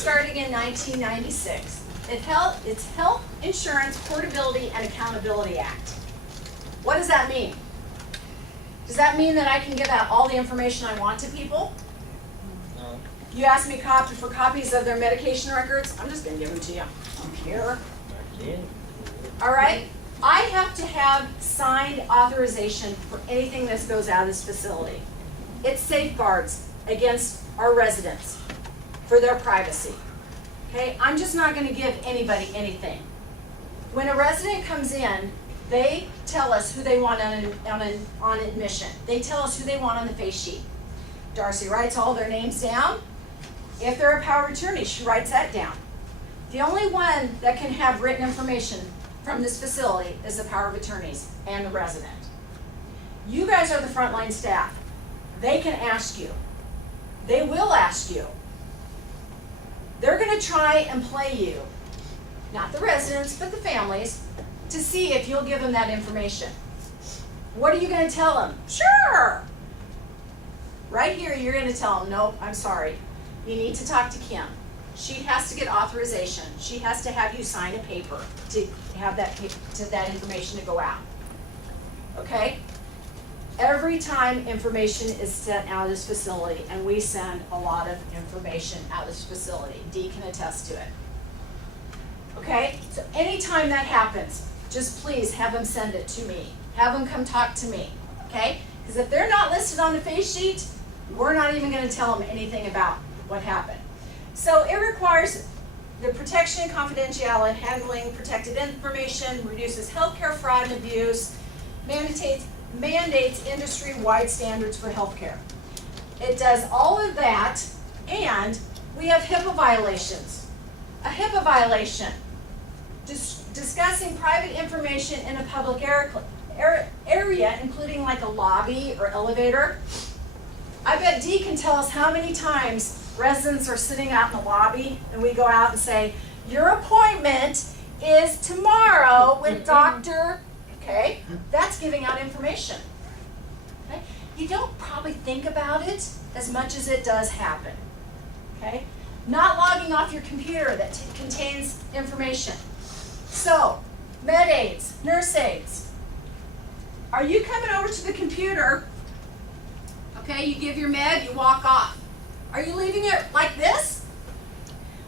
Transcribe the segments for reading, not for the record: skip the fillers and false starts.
starting in 1996. It's Health Insurance Portability and Accountability Act. What does that mean? Does that mean that I can give out all the information I want to people? No. You ask me for copies of their medication records, I'm just going to give them to you. I don't care. All right? I have to have signed authorization for anything that goes out of this facility. It safeguards against our residents for their privacy. Okay? I'm just not going to give anybody anything. When a resident comes in, they tell us who they want on admission. They tell us who they want on the face sheet. Darcy writes all their names down. If they're a power of attorney, she writes that down. The only one that can have written information from this facility is the power of attorneys and the resident. You guys are the frontline staff. They can ask you. They will ask you. They're going to try and play you, not the residents, but the families, to see if you'll give them that information. What are you going to tell them? Sure. Right here, you're going to tell them, nope, I'm sorry. You need to talk to Kim. She has to get authorization. She has to have you sign a paper to have that information to go out. Okay? Every time information is sent out of this facility, and we send a lot of information out of this facility. Dee can attest to it. Okay? So anytime that happens, just please have them send it to me. Have them come talk to me. Okay? Because if they're not listed on the face sheet, we're not even going to tell them anything about what happened. So it requires the protection and confidentiality, handling protected information, reduces healthcare fraud and abuse, mandates industry-wide standards for healthcare. It does all of that, and we have HIPAA violations. A HIPAA violation, discussing private information in a public area, including like a lobby or elevator. I bet Dee can tell us how many times residents are sitting out in the lobby and we go out and say, your appointment is tomorrow with Dr. Okay, that's giving out information. Okay? You don't probably think about it as much as it does happen. Okay? Not logging off your computer that contains information. So, med aids, nurse aides. Are you coming over to the computer? Okay, you give your med, you walk off. Are you leaving it like this?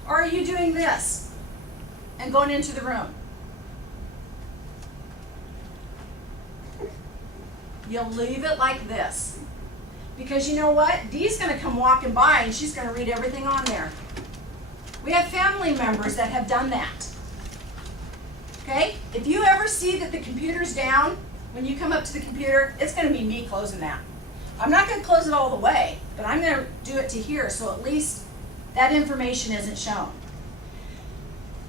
Or are you doing this and going into the room? You'll leave it like this. Because you know what? Dee's going to come walking by and she's going to read everything on there. We have family members that have done that. Okay? If you ever see that the computer's down, when you come up to the computer, it's going to be me closing that. I'm not going to close it all the way, but I'm going to do it to here so at least that information isn't shown.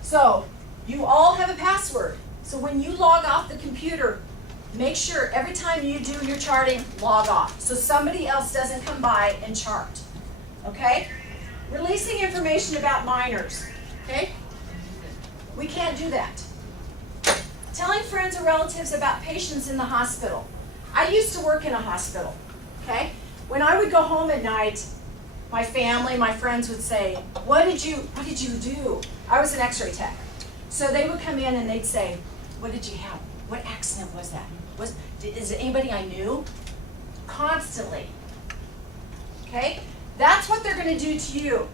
So, you all have a password. So when you log off the computer, make sure every time you do your charting, log off. So somebody else doesn't come by and chart. Okay? Releasing information about minors. Okay? We can't do that. Telling friends or relatives about patients in the hospital. I used to work in a hospital. Okay? When I would go home at night, my family, my friends would say, what did you do? I was an x-ray tech. So they would come in and they'd say, what did you have? What accident was that? Is it anybody I knew? Constantly. Okay? That's what they're going to do to you.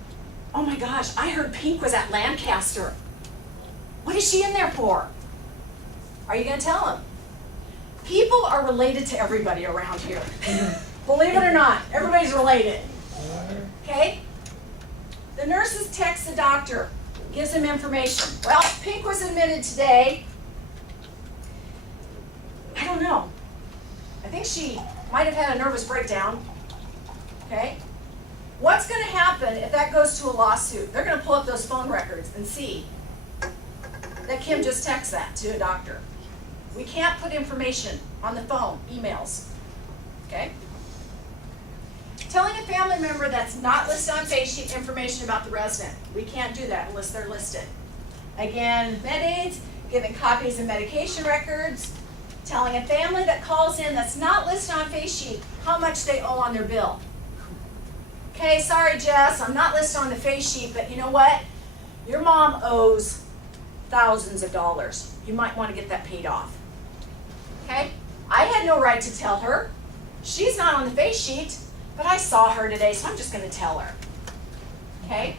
Oh my gosh, I heard Pink was at Lancaster. What is she in there for? Are you going to tell them? People are related to everybody around here. Believe it or not, everybody's related. Okay? The nurses text the doctor, gives him information. Well, Pink was admitted today. I don't know. I think she might have had a nervous breakdown. Okay? What's going to happen if that goes to a lawsuit? They're going to pull up those phone records and see that Kim just texted that to a doctor. We can't put information on the phone, emails. Okay? Telling a family member that's not listed on face sheet information about the resident. We can't do that unless they're listed. Again, med aids, giving copies of medication records, telling a family that calls in that's not listed on face sheet how much they owe on their bill. Okay, sorry Jess, I'm not listed on the face sheet, but you know what? Your mom owes thousands of dollars. You might want to get that paid off. Okay? I had no right to tell her. She's not on the face sheet, but I saw her today, so I'm just going to tell her. Okay?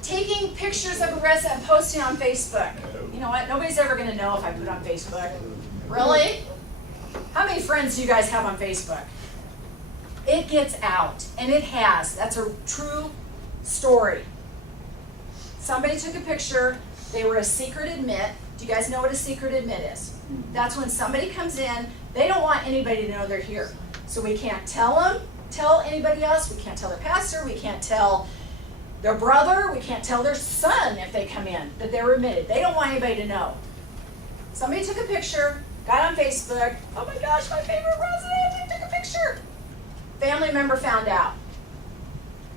Taking pictures of a resident and posting on Facebook. You know what? Nobody's ever going to know if I put it on Facebook. Really? How many friends do you guys have on Facebook? It gets out, and it has. That's a true story. Somebody took a picture. They were a secret admit. Do you guys know what a secret admit is? That's when somebody comes in. They don't want anybody to know they're here. So we can't tell anybody else. We can't tell their pastor. We can't tell their brother. We can't tell their son if they come in that they're admitted. They don't want anybody to know. Somebody took a picture, got on Facebook. Oh my gosh, my favorite resident, they took a picture. Family member found out.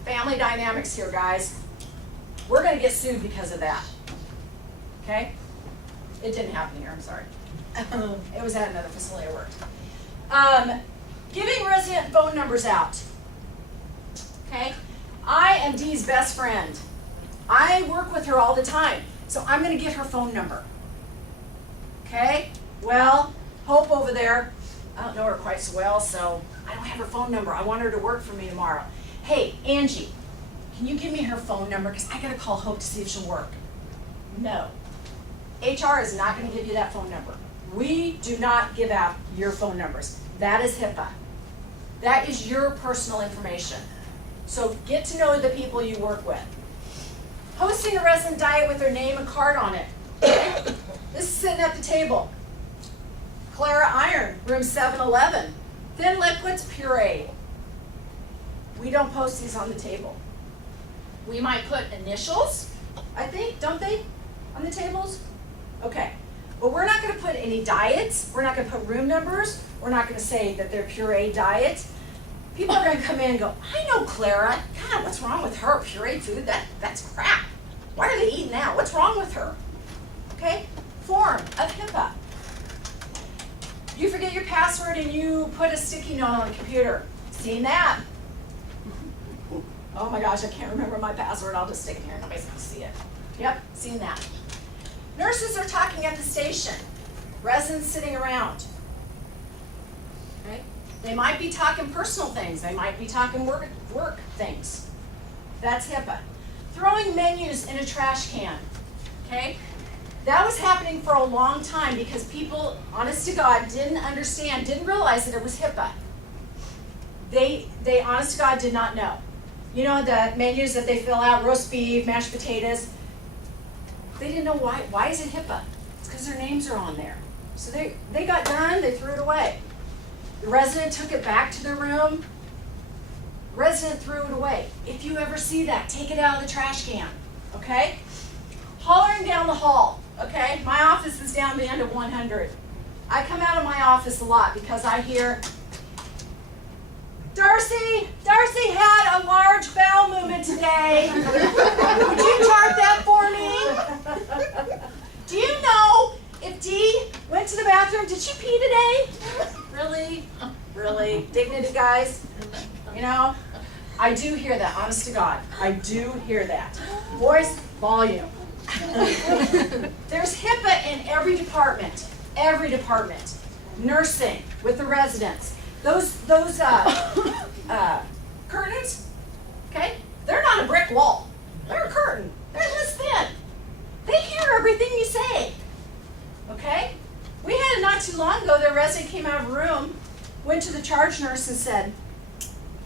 Family dynamics here, guys. We're going to get sued because of that. Okay? It didn't happen here, I'm sorry. It was at another facility I worked. Giving resident phone numbers out. Okay? I am Dee's best friend. I work with her all the time, so I'm going to get her phone number. Okay? Well, Hope over there, I don't know her quite so well, so I don't have her phone number. I want her to work for me tomorrow. Hey, Angie, can you give me her phone number? Because I got to call Hope to see if she'll work. No. HR is not going to give you that phone number. We do not give out your phone numbers. That is HIPAA. That is your personal information. So get to know the people you work with. Hosting a resident diet with their name and card on it. This is sitting at the table. Clara Iron, room 711. Thin liquids, puree. We don't post these on the table. We might put initials, I think, don't they, on the tables? Okay, but we're not going to put any diets. We're not going to put room numbers. We're not going to say that they're puree diet. People are going to come in and go, I know Clara. God, what's wrong with her? Puree food? That's crap. Why are they eating that? What's wrong with her? Okay, form of HIPAA. You forget your password and you put a sticky note on the computer. Seen that? Oh my gosh, I can't remember my password. I'll just stick it here. Nobody's going to see it. Yep, seen that. Nurses are talking at the station. Residents sitting around. Okay? They might be talking personal things. They might be talking work things. That's HIPAA. Throwing menus in a trash can. Okay? That was happening for a long time because people, honest to God, didn't understand, didn't realize that it was HIPAA. They honest to God, did not know. You know the menus that they fill out, roast beef, mashed potatoes. They didn't know why. Why is it HIPAA? It's because their names are on there. So they got done, they threw it away. The resident took it back to their room. Resident threw it away. If you ever see that, take it out of the trash can, okay? Hollering down the hall, okay? My office is down the end of 100. I come out of my office a lot because I hear, Darcy had a large bowel movement today. Would you chart that for me? Do you know if Dee went to the bathroom, did she pee today? Really? Really? Dignity, guys? You know? I do hear that, honest to God. I do hear that. Voice, volume. There's HIPAA in every department. Every department. Nursing, with the residents. Those curtains, okay? They're not a brick wall. They're a curtain. They're this thin. They hear everything you say, okay? We had it not too long ago, the resident came out of a room, went to the charge nurse and said,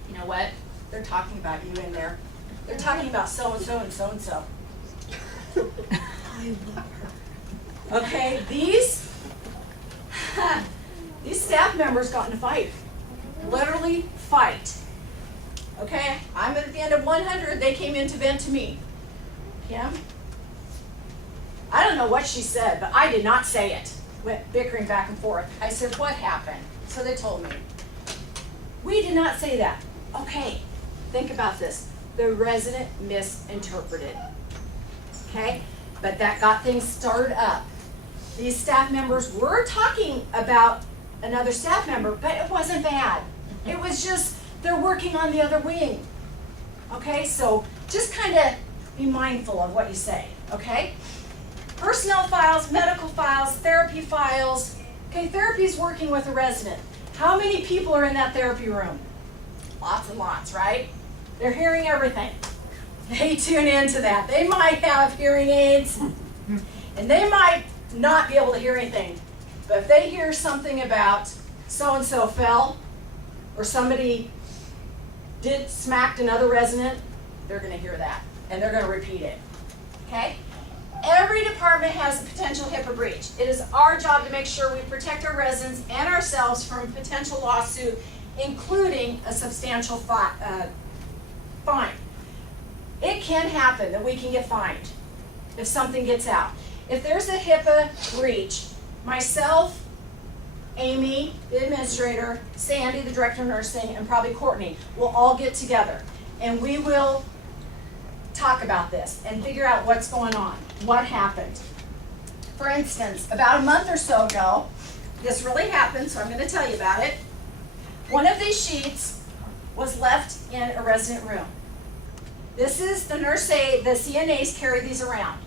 you know what? They're talking about you in there. They're talking about so-and-so and so-and-so. Okay, these staff members got in a fight. Literally fight. Okay, I'm at the end of 100. They came in to vent to me. Kim, I don't know what she said, but I did not say it. Went bickering back and forth. I said, what happened? So they told me. We did not say that. Okay, think about this. The resident misinterpreted. Okay, but that got things started up. These staff members were talking about another staff member, but it wasn't bad. It was just, they're working on the other wing. Okay, so just kind of be mindful of what you say, okay? Personnel files, medical files, therapy files. Okay, therapy is working with a resident. How many people are in that therapy room? Lots and lots, right? They're hearing everything. They tune into that. They might have hearing aids, and they might not be able to hear anything. But if they hear something about so-and-so fell, or somebody smacked another resident, they're going to hear that, and they're going to repeat it, okay? Every department has a potential HIPAA breach. It is our job to make sure we protect our residents and ourselves from a potential lawsuit, including a substantial fine. It can happen that we can get fined if something gets out. If there's a HIPAA breach, myself, Amy, the administrator, Sandy, the director of nursing, and probably Courtney will all get together, and we will talk about this and figure out what's going on, what happened. For instance, about a month or so ago, this really happened, so I'm going to tell you about it. One of these sheets was left in a resident room. This is the nurse aide, the CNAs carry these around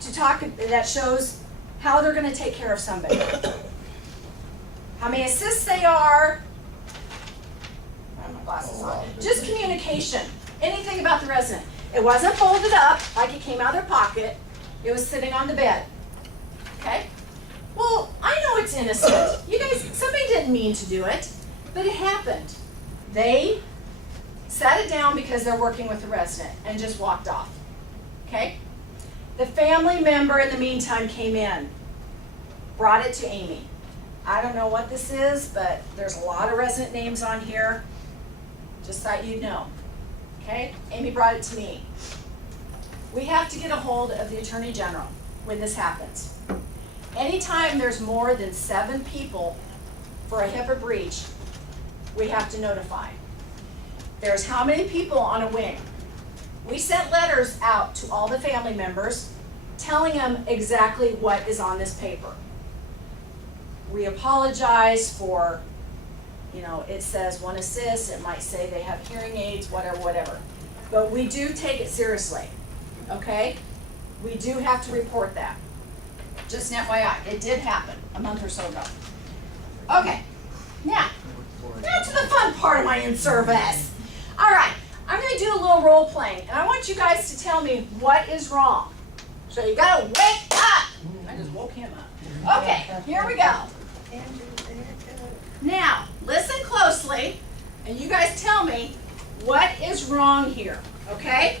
to talk, that shows how they're going to take care of somebody. How many assists they are. I have my glasses on. Just communication. Anything about the resident. It wasn't folded up like it came out of their pocket. It was sitting on the bed. Okay? Well, I know it's innocent. You guys, somebody didn't mean to do it, but it happened. They sat it down because they're working with the resident and just walked off. Okay? The family member in the meantime came in, brought it to Amy. I don't know what this is, but there's a lot of resident names on here. Just thought you'd know. Okay? Amy brought it to me. We have to get a hold of the Attorney General when this happens. Anytime there's more than 7 people for a HIPAA breach, we have to notify. There's how many people on a wing? We sent letters out to all the family members telling them exactly what is on this paper. We apologize for, it says 1 assist, it might say they have hearing aids, whatever. But we do take it seriously, okay? We do have to report that. Just an FYI, it did happen a month or so ago. Okay, now to the fun part of my in-service. All right, I'm going to do a little role playing, and I want you guys to tell me what is wrong. So you got to wake up. I just woke him up. Okay, here we go. Now, listen closely, and you guys tell me what is wrong here, okay?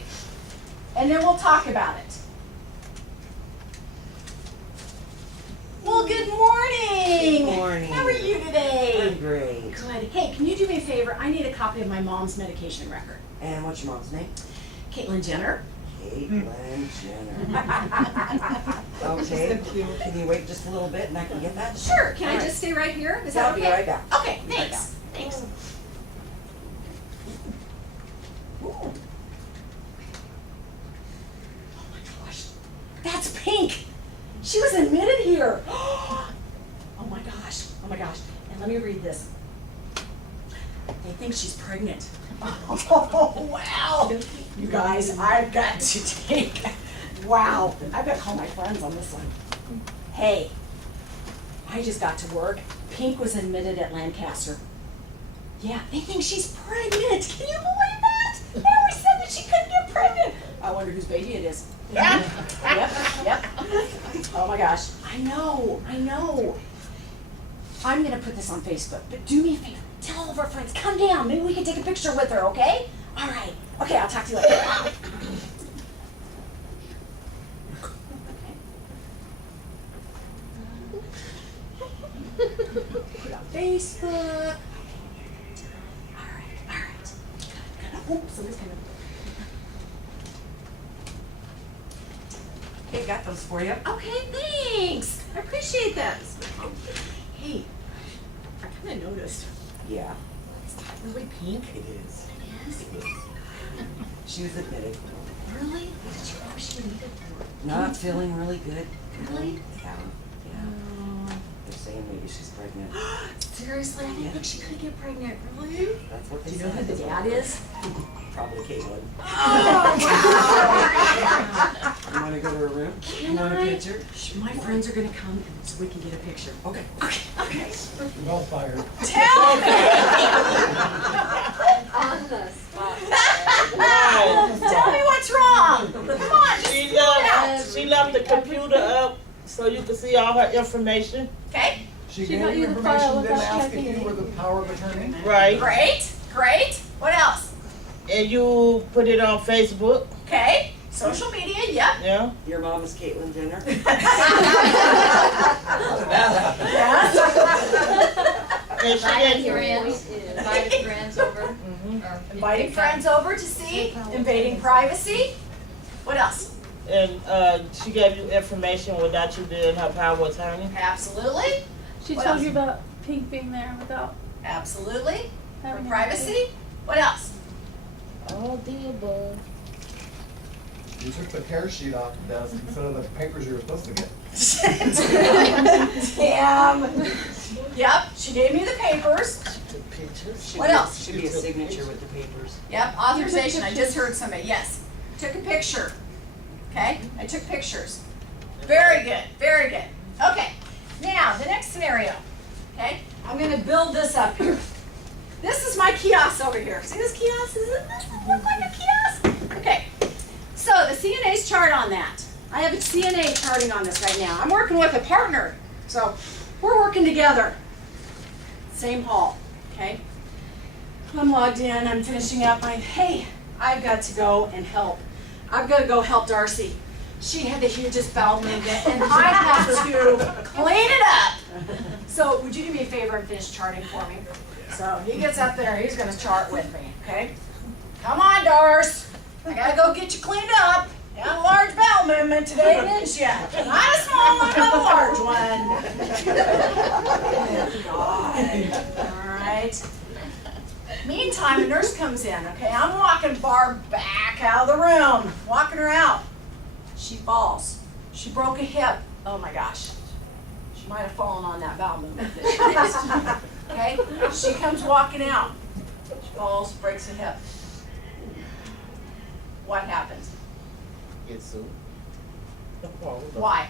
And then we'll talk about it. Well, good morning. Good morning. How are you today? I'm great. Good. Hey, can you do me a favor? I need a copy of my mom's medication record. And what's your mom's name? Caitlin Jenner. Caitlin Jenner. Okay. Can you wait just a little bit and I can get that? Sure. Can All I just stay right here? Is that I'll okay? be right back. Okay, Be right thanks. Thanks. Ooh. Oh my gosh. That's Pink. She was admitted here. Oh my gosh. Oh my gosh. And let me read this. They think she's pregnant. Oh, wow. You guys, I've got to take, wow. I've got to call my friends on this one. Hey, I just got to work. Pink was admitted at Lancaster. Yeah, they think she's pregnant. Can you believe that? They always said that she couldn't get pregnant. I wonder whose baby it is. Yeah. Yep. Oh my gosh. I know. I'm going to put this on Facebook, but do me a favor. Tell all of our friends, come down. Maybe we can take a picture with her, okay? All right. Okay, I'll talk to you later. Put on Facebook. All right. Good. Oops, somebody's coming. Okay, got those for you. Okay, thanks. I appreciate that. Hey, I kind of noticed. Yeah, Is that really Pink? it is. It is? She was admitted. Really? What did you know she needed for? Not feeling really good. Really? Yeah. Oh. They're saying saying maybe she's pregnant. Seriously, I didn't think she could get pregnant. Really? That's what they Do you know said. who the dad is? Probably Caitlin. Oh, You wanna go to her room? You want a picture? My friends are gonna come so we can get a picture. Okay. Okay. Well fired. Tell me! On the spot. Tell me what's wrong. Come on, just She spit it out. left the computer up so you can see all her information. Okay, She got gave you you the file information, didn't without ask if checking you it. were the power of attorney? Right. great. What else? And you put it on Facebook. Okay, social media, yep. Yeah. Your mom is Caitlin Jenner. And she Invited didn't. friends over. or Inviting friends over to see, invading privacy. What else? And she gave you information without you doing her power of attorney. Absolutely, She What told else? you about Pink being there without absolutely. For having privacy. What else? All the above. You took the tear sheet off the desk instead of the papers you were supposed to get. Damn. Yep, she gave me the papers. Took pictures. What else? Should be a signature with the papers. Yep, authorization, I just heard somebody, yes. Took a picture. Okay, I took pictures. Very good, very good. Okay, now, the next scenario. Okay, I'm gonna build this up here. This is my kiosk over here. See this kiosk? Does it look like a kiosk? Okay, so the CNA's chart on that. I have a CNA charting on this right now. I'm working with a partner, so we're working together. Same hall, okay? I'm logged in, I'm finishing up hey, I've got to go and help. I've got to go help Darcy. She had the hugest bowel movement and I have to clean it up. So would you do me a favor and finish charting for me? So he gets up there, he's gonna chart with me, okay? Come on, Darce. I gotta go get you cleaned up. You had a large bowel movement today, didn't you? Not a small one, but a large one. God. All right. Meantime, a nurse comes in, okay? I'm walking Barb back out of the room, walking her out. She falls. She broke a hip. Oh my gosh. She might have fallen on that bowel movement that she did. Okay? She comes walking out. She falls, breaks a hip. What happens? Get sued. Why?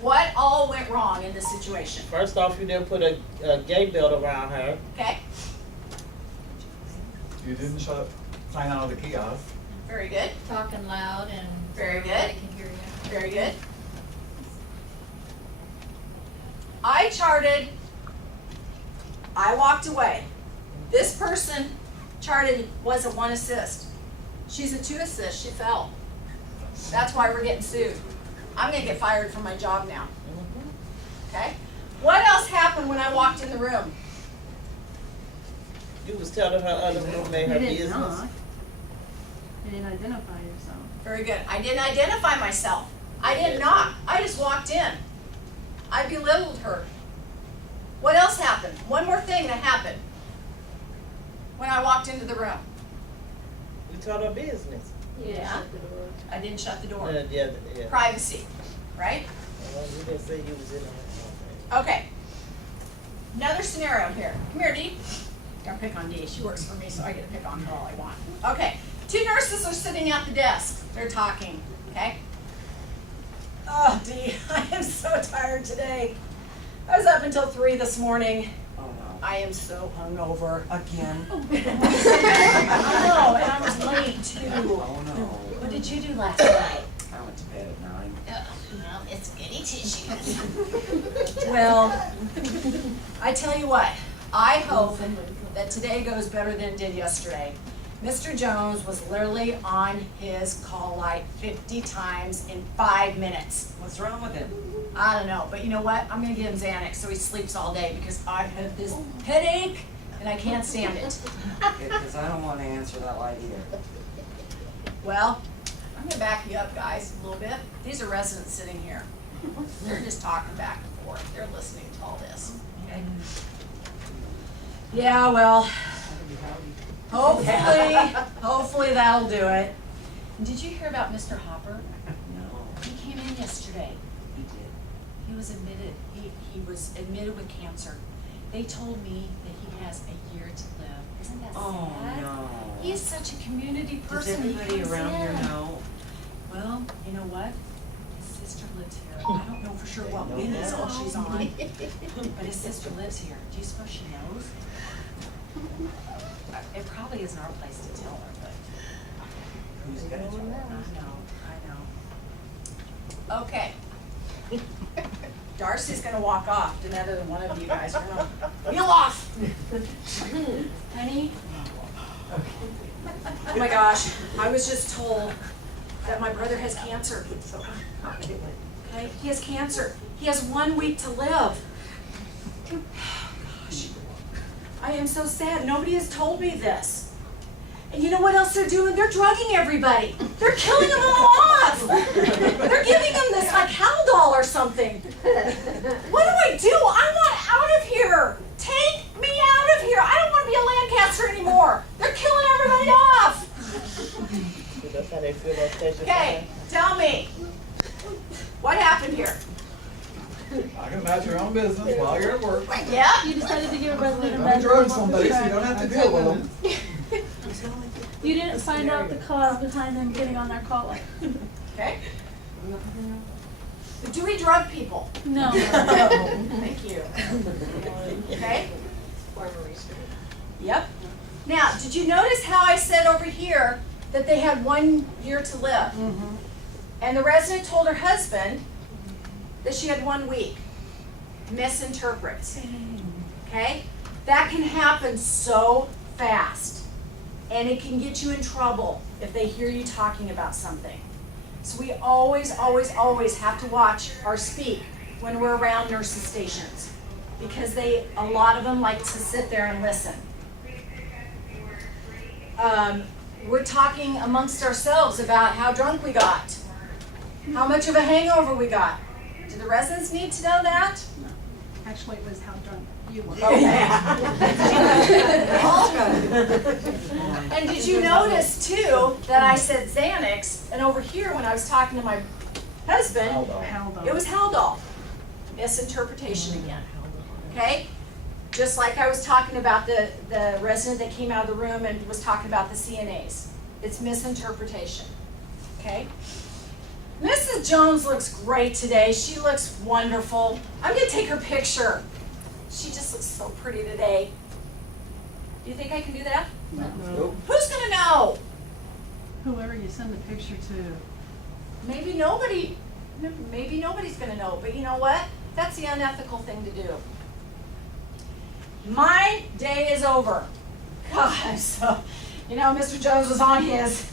What all went wrong in this situation? First off, you didn't put a gate belt around her. Okay? You didn't sign out of the kiosk. Very good. talking loud and Very good. everybody can hear you. Very good. I charted. I walked away. This person charted was a 1 assist. She's a 2 assist. She fell. That's why we're getting sued. I'm gonna get fired from my job now. Okay? What else happened when I walked in the room? You was telling her other roommate her You didn't business. knock. You didn't identify yourself. Very good. I didn't identify myself. I didn't knock. I just walked in. I belittled her. What else happened? One more thing that happened when I walked into the room. You told her business. Yeah. I didn't shut the door. Yeah. Privacy, right? Well, you didn't say you was in on it. Okay. Another scenario here. Come here, Dee. Don't pick on Dee. She works for me, so I get to pick on her all I want. Okay. 2 nurses are sitting at the desk. They're talking. Okay. Oh, Dee, I am so tired today. I was up until 3 this morning. Oh no. I am so hungover. Again? I know, and I was late too. Oh no. What did you do last night? I went to bed at 9. Well, it's goody tissues. Well, I tell you what, I hope that today goes better than it did yesterday. Mr. Jones was literally on his call light 50 times in 5 minutes. What's wrong with him? I don't know, but you know what? I'm gonna give him Xanax so he sleeps all day because I have this headache and I can't stand it. Because I don't want to answer that light either. Well, I'm gonna back you up, guys, a little bit. These are residents sitting here. They're just talking back and forth. They're listening to all this, okay? Yeah, well, hopefully that'll do it. And did you hear about Mr. Hopper? No, He came in yesterday. he did. He he was admitted with cancer. They told me that he has a year to live. Isn't that Oh, sad? no. He's such a community Does person. He everybody comes around here in. know? Well, you know what? His sister lives here. I don't know for sure what wing is all she's on, but his sister lives here. Do you suppose she knows? It probably isn't our place to tell her, but Who's gonna tell her? I know. Okay. Darcy's gonna walk off to another one of you guys. We're gonna wheel off. Honey? Oh my gosh, I was just told that my brother has cancer. Okay, he has cancer. He has 1 week to live. Gosh, I am so sad. Nobody has told me this. And you know what else they're doing? They're drugging everybody. They're killing them all off. They're giving them this like Haldol or something. What do? I want out of here. Take me out of here. I don't want to be a Lancaster anymore. They're killing everybody off. That's how they feel about station. Okay, tell me. What happened here? I can about your own business while you're at work. Yeah? You decided to give a resident a Don't med drug off somebody the so you track. don't have to deal with them. You didn't find out the cause behind them getting on their call. Okay. Do we drug people? No. Thank you. Okay? Yep. Now, did you notice how I said over here that they had 1 year to live? And the resident told her husband that she had 1 week. Misinterprets. Okay? That can happen so fast. And it can get you in trouble if they hear you talking about something. So we always have to watch our speak when we're around nurses' stations, because a lot of them like to sit there and listen. We're talking amongst ourselves about how drunk we got, how much of a hangover we got. Do the residents need to know that? Actually, it was how drunk you were. And did you notice too that I said Xanax, and over here when I was talking to my husband, Haldol. it was Haldol. Misinterpretation again. Okay? Just like I was talking about the resident that came out of the room and was talking about the CNAs. It's misinterpretation. Okay? Mrs. Jones looks great today. She looks wonderful. I'm going to take her picture. She just looks so pretty today. Do you think I can do that? Nope. Who's going to know? Whoever you send the picture to. Maybe nobody's going to know, but you know what? That's the unethical thing to do. My day is over. God, so, Mr. Jones was on his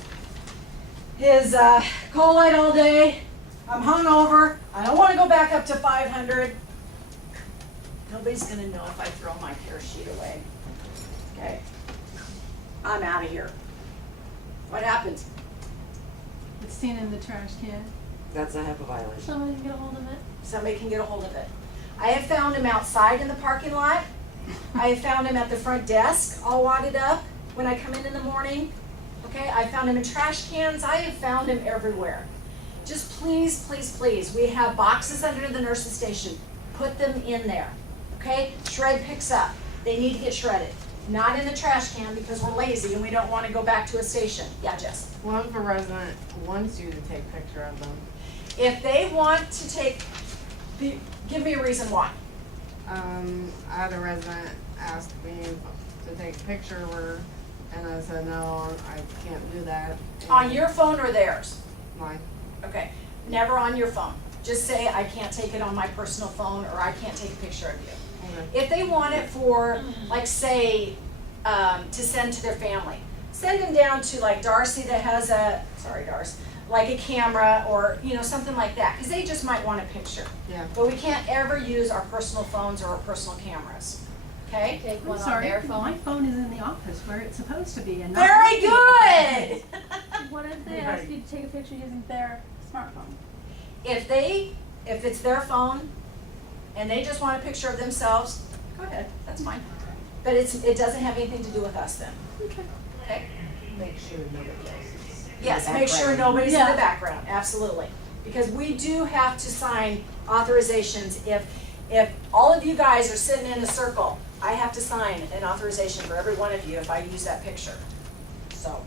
call light all day. I'm hungover. I don't want to go back up to 500. Nobody's going to know if I throw my care sheet away. Okay. I'm out of here. What happens? It's seen in the trash can. That's a HEPA violation. Somebody can get a hold of it. Somebody can get a hold of it. I have found him outside in the parking lot. I have found him at the front desk, all wadded up when I come in the morning. Okay, I found him in trash cans. I have found him everywhere. Just please, please, please, we have boxes under the nurse's station. Put them in there. Okay, shred picks up. They need to get shredded. Not in the trash can because we're lazy and we don't want to go back to a station. Yeah, Jess. What if a resident wants you to take a picture of them? If they want to give me a reason why. I had a resident ask me to take a picture of her, and I said, no, I can't do that. On your phone or theirs? Mine. Okay, never on your phone. Just say, I can't take it on my personal phone, or I can't take a picture of you. Okay. If they want it for, like, say, to send to their family, send them down to, like, Darcy that has like a camera or, something like that, because they just might want a picture. Yeah. But we can't ever use our personal phones or our personal cameras, okay? Take I'm one on sorry, their my phone. phone is in the office where it's supposed to be and not. Very good! What if they ask you to take a picture using their smartphone? If it's their phone and they just want a picture of themselves, go ahead, that's fine. But it doesn't have anything to do with us then. Okay? Make sure nobody else is. Yes, in the make sure background. nobody's in Yeah. the background, absolutely. Because we do have to sign authorizations. If all of you guys are sitting in a circle, I have to sign an authorization for every one of you if I use that picture. So,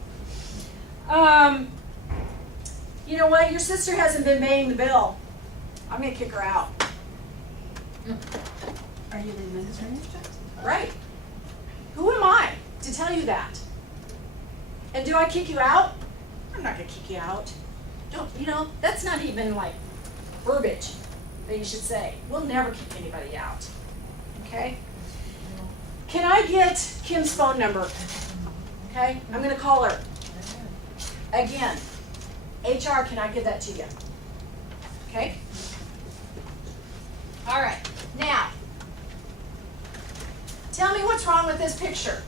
you know what? Your sister hasn't been paying the bill. I'm gonna kick her out. Are you the administrator? Right. Who am I to tell you that? And do I kick you out? I'm not gonna kick you out. Don't, you know, that's not even like verbiage that you should say. We'll never kick anybody out. Okay? Can I get Kim's phone number? Okay? I'm gonna call her. Again, HR, can I give that to you? Okay? All right. Now, tell me what's wrong with this picture.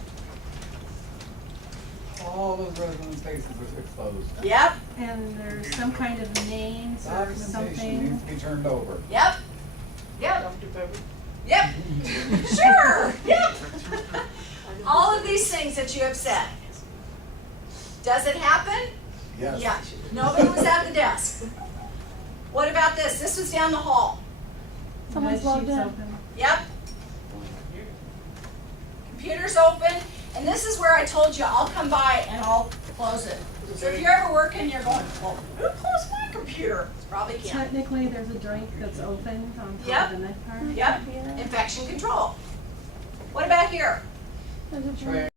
All those residents' faces are exposed. Yep, And there's some kind of names or Documentation something. needs to be turned over. yep, yep, yep, sure, yep. All of these things that you have said. Does it happen? Yes. Yeah, nobody was at the desk. What about this? This was down the hall. Someone's That logged sheet's in. open. Yep. Computer's open, and this is where I told you I'll come by and I'll close it. So if you're ever working, you're going, well, who closed my computer? It's probably Kim. Technically, there's a drink that's open on top Yep. of the mid part. Yep, infection control. What about here? There's a Tray